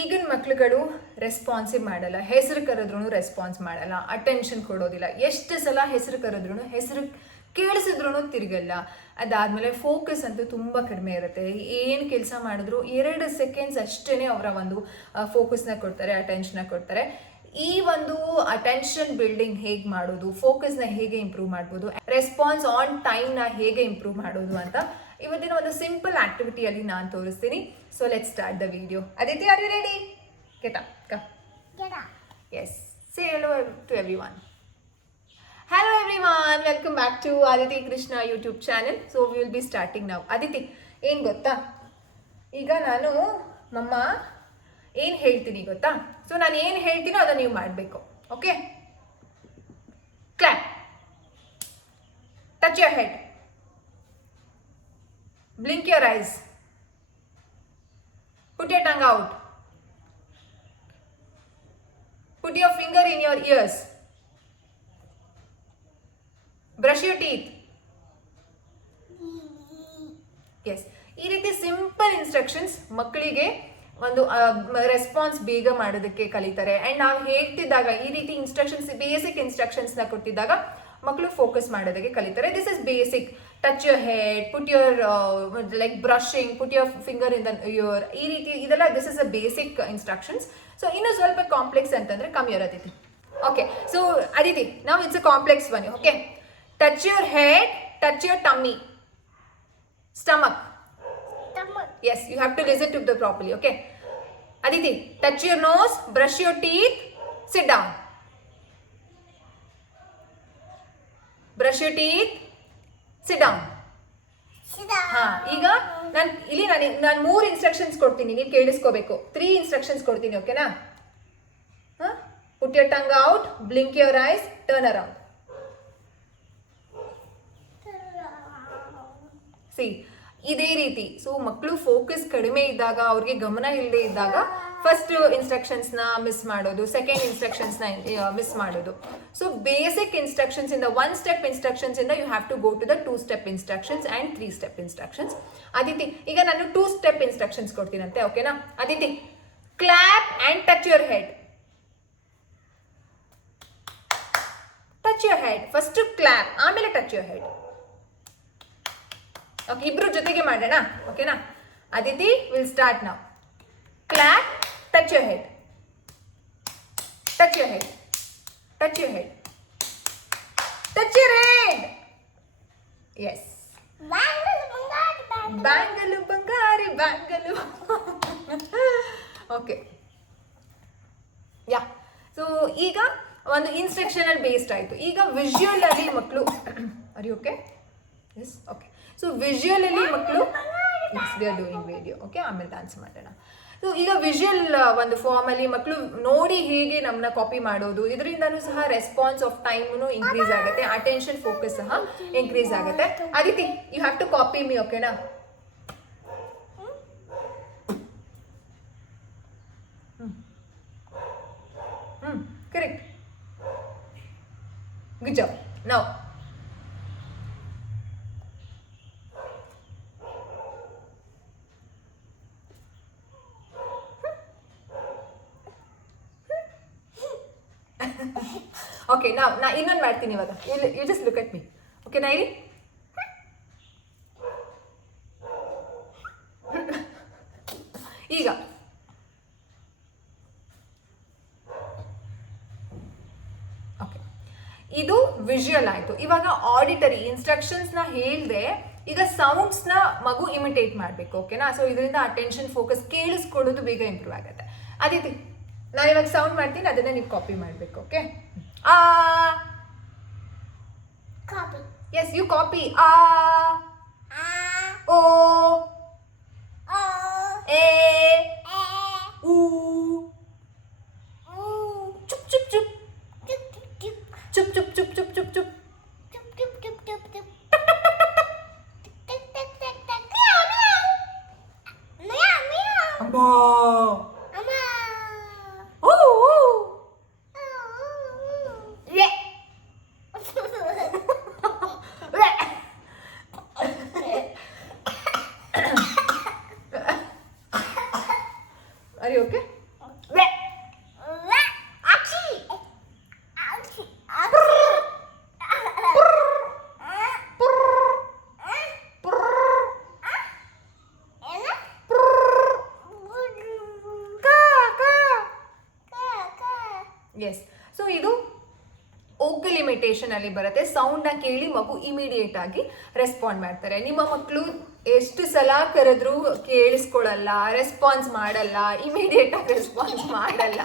ಈಗಿನ ಮಕ್ಳುಗಳು ರೆಸ್ಪಾನ್ಸಿವ್ ಮಾಡಲ್ಲ, ಹೆಸರು ಕರೆದ್ರೂ ರೆಸ್ಪಾನ್ಸ್ ಮಾಡಲ್ಲ, ಅಟೆನ್ಷನ್ ಕೊಡೋದಿಲ್ಲ. ಎಷ್ಟು ಸಲ ಹೆಸರು ಕರೆದ್ರೂ, ಹೆಸರು ಕೇಳಿಸಿದ್ರೂ ತಿರುಗಲ್ಲ. ಅದಾದಮೇಲೆ ಫೋಕಸ್ ಅಂತೂ ತುಂಬ ಕಡಿಮೆ ಇರುತ್ತೆ. ಏನು ಕೆಲಸ ಮಾಡಿದ್ರು 2 ಸೆಕೆಂಡ್ಸ್ ಅಷ್ಟೇ ಅವರ ಒಂದು ಫೋಕಸ್ನ ಕೊಡ್ತಾರೆ, ಅಟೆನ್ಷನ್ನ ಕೊಡ್ತಾರೆ. ಈ ಒಂದು ಅಟೆನ್ಷನ್ ಬಿಲ್ಡಿಂಗ್ ಹೇಗೆ ಮಾಡೋದು, ಫೋಕಸ್ನ ಹೇಗೆ ಇಂಪ್ರೂವ್ ಮಾಡ್ಬೋದು, ರೆಸ್ಪಾನ್ಸ್ ಆನ್ ಟೈಮ್ನ ಹೇಗೆ ಇಂಪ್ರೂವ್ ಮಾಡೋದು ಅಂತ ಇವತ್ತಿನ ಒಂದು ಸಿಂಪಲ್ ಆಕ್ಟಿವಿಟಿಯಲ್ಲಿ ನಾನು ತೋರಿಸ್ತೀನಿ. So let's start the video. Aditi, are you ready? Get up, come. Get up. Yes. Say hello to everyone. Hello everyone, welcome back to Aditi Krishna YouTube channel. So we will be starting now. Aditi, ಏನು ಗೊತ್ತಾ, ಈಗ ನಾನು ಮಮ್ಮ ಏನು ಹೇಳ್ತೀನಿ ಗೊತ್ತಾ? So ನಾನು ಏನು ಹೇಳ್ತೀನೋ ಅದನ್ನು ನೀವು ಮಾಡಬೇಕು. Okay? Clap, touch your head, blink your eyes, put your tongue out, put your finger in your ears, brush your teeth. Yes, ಈ ರೀತಿ ಸಿಂಪಲ್ ಇನ್ಸ್ಟ್ರಕ್ಷನ್ಸ್ ಮಕ್ಕಳಿಗೆ ಒಂದು ರೆಸ್ಪಾನ್ಸ್ ಬೇಗ ಮಾಡೋದಕ್ಕೆ ಕಲಿತಾರೆ. ಆ್ಯಂಡ್ ನಾವು ಹೇಳ್ತಿದ್ದಾಗ ಈ ರೀತಿ ಇನ್ಸ್ಟ್ರಕ್ಷನ್ಸ್, ಬೇಸಿಕ್ ಇನ್ಸ್ಟ್ರಕ್ಷನ್ಸ್ನ ಕೊಟ್ಟಿದ್ದಾಗ ಮಕ್ಕಳು ಫೋಕಸ್ ಮಾಡೋದಕ್ಕೆ ಕಲಿತಾರೆ. This is basic. Touch your head, put your like brushing, put your finger in the your, ಈ ರೀತಿ ಇದೆಲ್ಲ this is a basic instructions. So ಇನ್ನೂ ಸ್ವಲ್ಪ ಕಾಂಪ್ಲೆಕ್ಸ್ ಅಂತಂದರೆ come your Aditi. Okay, so Aditi, ನಾವು it's a complex one. Okay, touch your head, touch your tummy, stomach. Yes, you have to listen to the properly. Okay, Aditi, touch your nose, brush your teeth, sit down. Brush your teeth, sit down. ಹಾ, ಈಗ ನಾನು 3 instructions ಕೊಡ್ತೀನಿ, ನೀವು ಕೇಳಿಸ್ಕೋಬೇಕು. 3 instructions ಕೊಡ್ತೀನಿ, ಓಕೆನಾ? ಪುಟ್ your tongue out, blink your ice, turn around. C, ಇದೇ ರೀತಿ. So ಮಕ್ಕಳು ಫೋಕಸ್ ಕಡಿಮೆ ಇದ್ದಾಗ, ಅವ್ರಿಗೆ ಗಮನ ಇಲ್ಲದೆ ಇದ್ದಾಗ ಫಸ್ಟ್ ಇನ್ಸ್ಟ್ರಕ್ಷನ್ಸ್ನ ಮಿಸ್ ಮಾಡೋದು, ಸೆಕೆಂಡ್ ಇನ್ಸ್ಟ್ರಕ್ಷನ್ಸ್ನ ಮಿಸ್ ಮಾಡೋದು. ಸೊ ಬೇಸಿಕ್ ಇನ್ಸ್ಟ್ರಕ್ಷನ್ಸ್ ಇಂದ 1 ಸ್ಟೆಪ್ ಇನ್ಸ್ಟ್ರಕ್ಷನ್ಸ್ ಇಂದ you have to go to the 2 step instructions and 3 step instructions. Aditi, ಈಗ ನಾನು 2 ಸ್ಟೆಪ್ ಇನ್ಸ್ಟ್ರಕ್ಷನ್ಸ್ ಕೊಡ್ತೀನಂತೆ, ಓಕೆನಾ? Aditi, clap and touch your head. Touch your head, first clap, ಆಮೇಲೆ ಟಚ್ ಯುವರ್ ಹೆಡ್. ಓಕೆ, ಇಬ್ರು ಜೊತೆಗೆ ಮಾಡೋಣ, ಓಕೆನಾ? Aditi, will start now. Clap, touch your head, touch your head, touch your head, touch your head. Yes, ಬ್ಯಾಂಗಲು ಬಂಗಾರಿ ಬ್ಯಾಂಗಲು. Okay, ಯಾ. So ಈಗ ಒಂದು ಇನ್ಸ್ಟ್ರಕ್ಷನಲ್ ಬೇಸ್ಡ್ ಆಯಿತು. ಈಗ ವಿಜುವಲ್ ಅಲ್ಲಿ ಮಕ್ಕಳು ಅರಿ ಓಕೆ? Yes, okay. ಸೊ ವಿಜುವಲಲ್ಲಿ ಮಕ್ಕಳು they are doing video, okay, ಆಮೇಲೆ ಡಾನ್ಸ್ ಮಾಡೋಣ. ಸೊ ಈಗ ವಿಜುವಲ್ ಒಂದು ಫಾರ್ಮಲ್ಲಿ ಮಕ್ಕಳು ನೋಡಿ ಹೇಗೆ ನಮ್ಮನ್ನ ಕಾಪಿ ಮಾಡೋದು, ಇದರಿಂದನೂ ಸಹ ರೆಸ್ಪಾನ್ಸ್ ಆಫ್ ಟೈಮು ಇನ್ಕ್ರೀಸ್ ಆಗುತ್ತೆ, ಅಟೆನ್ಷನ್ ಫೋಕಸ್ ಸಹ ಇನ್ಕ್ರೀಸ್ ಆಗುತ್ತೆ. Aditi, you have to copy me, ಓಕೆನಾ? Correct, good job. Now okay, ನಾ ಇನ್ನೊಂದು ಮಾಡ್ತೀನಿ ಇವಾಗ. You just look at me, okay? ನಾ ಇರಿ. ಈಗ ಓಕೆ, ಇದು ವಿಜುವಲ್ ಆಯಿತು. ಇವಾಗ ಆಡಿಟರಿ ಇನ್ಸ್ಟ್ರಕ್ಷನ್ಸ್ನ ಹೇಳಿದೆ, ಈಗ ಸೌಂಡ್ಸ್ನ ಮಗು ಇಮಿಟೇಟ್ ಮಾಡಬೇಕು, ಓಕೆನಾ? ಸೊ ಇದರಿಂದ ಅಟೆನ್ಷನ್ ಫೋಕಸ್, ಕೇಳಿಸ್ಕೊಳ್ಳೋದು ಬೇಗ ಇಂಪ್ರೂವ್ ಆಗುತ್ತೆ. ಅದಿತಿ, ನಾನು ಇವಾಗ ಸೌಂಡ್ ಮಾಡ್ತೀನಿ, ಅದನ್ನ ನೀವು ಕಾಪಿ ಮಾಡಬೇಕು, ಓಕೆ? ಆ, Copy. S, you copy. ಆ, ಓ, ಎ, ಊ, ಚುಪ್ ಚುಪ್ ಚುಪ್, ಚುಪ್ ಚುಪ್ ಚುಪ್ ಚುಪ್ ಚುಪ್ ಚುಪ್, ಅಮ್ಮ, ಎಸ್. ಸೊ ಇದು ಓಕಲ್ ಇಮಿಟೇಷನ್ ಅಲ್ಲಿ ಬರುತ್ತೆ. ಸೌಂಡ್ನ ಕೇಳಿ ಮಗು ಇಮಿಡಿಯೇಟ್ ಆಗಿ ರೆಸ್ಪಾಂಡ್ ಮಾಡ್ತಾರೆ. ನಿಮ್ಮ ಮಕ್ಕಳು ಎಷ್ಟು ಸಲ ಕರೆದ್ರೂ ಕೇಳಿಸ್ಕೊಳ್ಳಲ್ಲ, ರೆಸ್ಪಾನ್ಸ್ ಮಾಡಲ್ಲ, ಇಮಿಡಿಯೇಟ್ ಆಗಿ ರೆಸ್ಪಾನ್ಸ್ ಮಾಡಲ್ಲ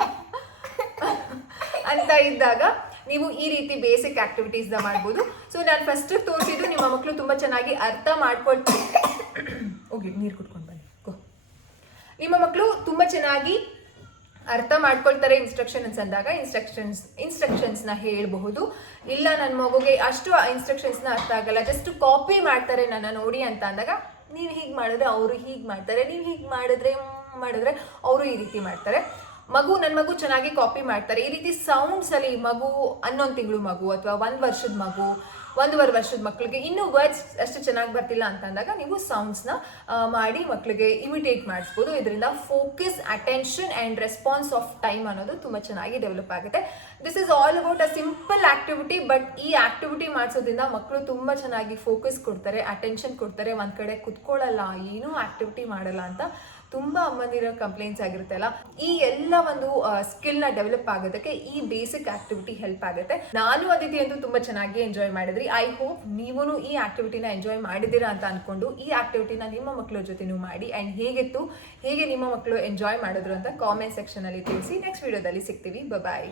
ಅಂತ ಇದ್ದಾಗ ನೀವು ಈ ರೀತಿ ಬೇಸಿಕ್ ಆಕ್ಟಿವಿಟೀಸ್ನ ಮಾಡ್ಬೋದು. ಸೊ ನಾನು ಫಸ್ಟ್ ತೋರಿಸಿದ್ದು ನಿಮ್ಮ ಮಕ್ಕಳು ತುಂಬ ಚೆನ್ನಾಗಿ ಅರ್ಥ ಮಾಡ್ಕೊಳ್ತಾರೆ. ಹೋಗಿ ನೀರು ಕುಟ್ಕೊಂಡು ಬನ್ನಿ. ನಿಮ್ಮ ಮಕ್ಕಳು ತುಂಬ ಚೆನ್ನಾಗಿ ಅರ್ಥ ಮಾಡ್ಕೊಳ್ತಾರೆ ಇನ್ಸ್ಟ್ರಕ್ಷನ್ಸ್ ಅಂದಾಗ ಇನ್ಸ್ಟ್ರಕ್ಷನ್ಸ್ನ ಹೇಳಬಹುದು. ಇಲ್ಲ ನನ್ನ ಮಗುಗೆ ಅಷ್ಟು ಇನ್ಸ್ಟ್ರಕ್ಷನ್ಸ್ನ ಅರ್ಥ ಆಗಲ್ಲ, ಜಸ್ಟ್ ಕಾಪಿ ಮಾಡ್ತಾರೆ ನನ್ನ ನೋಡಿ ಅಂತ ಅಂದಾಗ ನೀವು ಹೀಗೆ ಮಾಡಿದ್ರೆ ಅವರು ಹೀಗೆ ಮಾಡ್ತಾರೆ, ನೀವು ಹೀಗೆ ಮಾಡಿದ್ರೆ ಅವರು ಈ ರೀತಿ ಮಾಡ್ತಾರೆ. ನನ್ನ ಮಗು ಚೆನ್ನಾಗಿ ಕಾಪಿ ಮಾಡ್ತಾರೆ. ಈ ರೀತಿ ಸೌಂಡ್ಸಲ್ಲಿ ಮಗು 11 ತಿಂಗಳು ಮಗು ಅಥವಾ 1 ವರ್ಷದ ಮಗು, 1.5 ವರ್ಷದ ಮಕ್ಕಳಿಗೆ ಇನ್ನೂ ವರ್ಡ್ಸ್ ಅಷ್ಟು ಚೆನ್ನಾಗಿ ಬರ್ತಿಲ್ಲ ಅಂತ ಅಂದಾಗ ನೀವು ಸೌಂಡ್ಸ್ನ ಮಾಡಿ ಮಕ್ಕಳಿಗೆ ಇಮಿಟೇಟ್ ಮಾಡಿಸ್ಬೋದು. ಇದರಿಂದ focus, attention and response of time ಅನ್ನೋದು ತುಂಬ ಚೆನ್ನಾಗಿ ಡೆವಲಪ್ ಆಗುತ್ತೆ. This is all about a simple activity. But ಈ ಆಕ್ಟಿವಿಟಿ ಮಾಡಿಸೋದ್ರಿಂದ ಮಕ್ಕಳು ತುಂಬ ಚೆನ್ನಾಗಿ ಫೋಕಸ್ ಕೊಡ್ತಾರೆ, ಅಟೆನ್ಷನ್ ಕೊಡ್ತಾರೆ, ಒಂದು ಕಡೆ ಕುತ್ಕೊಳ್ಳಲ್ಲ, ಏನೂ ಆಕ್ಟಿವಿಟಿ ಮಾಡಲ್ಲ ಅಂತ ತುಂಬ ಅಮ್ಮಂದಿರೋ ಕಂಪ್ಲೇಂಟ್ಸ್ ಆಗಿರುತ್ತಲ್ಲ. ಈ ಎಲ್ಲ ಒಂದು ಸ್ಕಿಲ್ನ ಡೆವಲಪ್ ಆಗೋದಕ್ಕೆ ಈ ಬೇಸಿಕ್ ಆಕ್ಟಿವಿಟಿ ಹೆಲ್ಪ್ ಆಗುತ್ತೆ. ನಾನು ಅದಿತಿ ಅಂತೂ ತುಂಬ ಚೆನ್ನಾಗಿ ಎಂಜಾಯ್ ಮಾಡಿದ್ರಿ. ಐ ಹೋಪ್ ನೀವು ಈ ಆಕ್ಟಿವಿಟಿನ ಎಂಜಾಯ್ ಮಾಡಿದ್ದೀರಾ ಅಂತ ಅಂದ್ಕೊಂಡು ಈ ಆಕ್ಟಿವಿಟಿನ ನಿಮ್ಮ ಮಕ್ಕಳ ಜೊತೆನೂ ಮಾಡಿ ಆ್ಯಂಡ್ ಹೇಗೆ ನಿಮ್ಮ ಮಕ್ಕಳು ಎಂಜಾಯ್ ಮಾಡಿದ್ರು ಅಂತ ಕಾಮೆಂಟ್ ಸೆಕ್ಷನಲ್ಲಿ ತಿಳಿಸಿ. ನೆಕ್ಸ್ಟ್ ವಿಡಿಯೋದಲ್ಲಿ ಸಿಗ್ತೀವಿ. ಬಾಯ್.